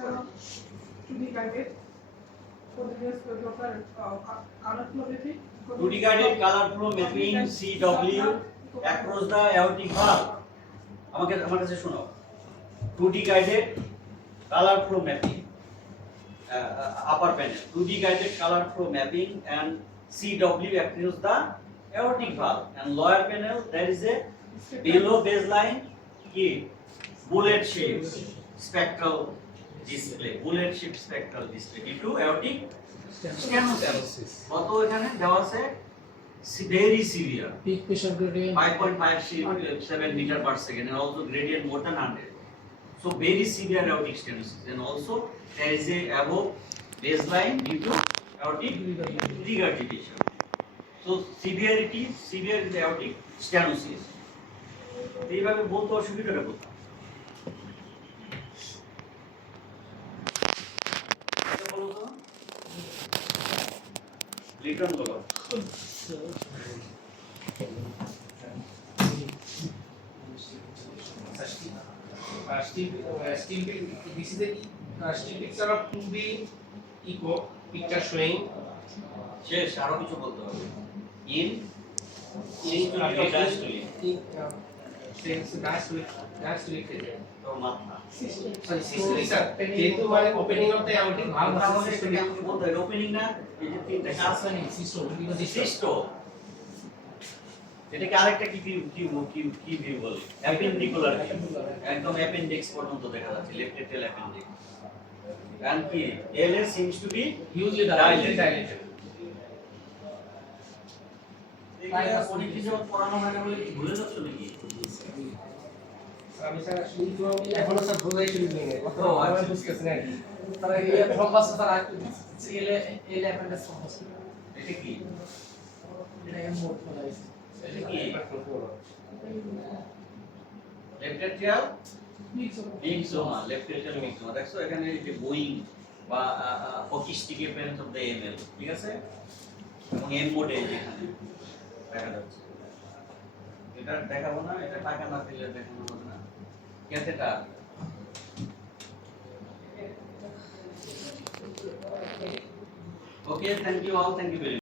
to be guided for the rest of the color flow mapping. To be guided color flow mapping CW across the aortic valve. আমার কাছে শোনো 2D guided color flow mapping upper panel 2D guided color flow mapping and CW across the aortic valve and lower panel there is a below baseline key bullet shape spectral display bullet shape spectral display due to aortic stenosis কত এখানে দেওয়া আছে very severe peak pressure gradient 5.57 meter per second and also gradient more than 100 so very severe aortic stenosis and also there is a above baseline due to aortic regurgitation so severe in the aortic stenosis এইভাবে বলতে অসুবিধাটা কোথায় এটা বলো তো return করো This is the still picture of 2D echo picture showing শেষ আরো কিছু বলতে হবে ইন diastolic phase. তো মাথা Sorry, systolic sir. যেহেতু মানে opening of the aortic valve আমরা versus এটাকে systolic. আমি বলতে ওপেনিং না এই যে তিনটা কাজ সিস্ট এটাকে আরেকটা কি ভিউ বলে অ্যাপেন্ডিকুলার একদম অ্যাপেন্ডিক্স পর্যন্ত দেখা যাচ্ছে লেফট এটেল অ্যাপেন্ডিক্স and কি LS seems to be Hugely dilated. dilated. অনেক কিছু পড়ানো হয় না বলে কি ভুলে যাচ্ছ নাকি আমি স্যার এখনো স্যার বোঝাই শুরু করিনি কত আমার বুঝতেছি না তারা এই থ্রম্বাস তারা এলে অ্যাপেন্ডিক্স থ্রম্বাস এটা কি এটা মোড বলা হয়েছে এটা কি লেফট এট্রিয়াল মিক্সোমা লেফট এট্রিয়াল মিক্সোমা দেখছো এখানে এই যে বোয়িং বা hockey stick appearance of the ML ঠিক আছে এবং এম মোডে এখানে দেখা যাচ্ছে এটা দেখাবো না এটা টাকা না দিলে দেখানো হবে না catheter okay thank you all thank you very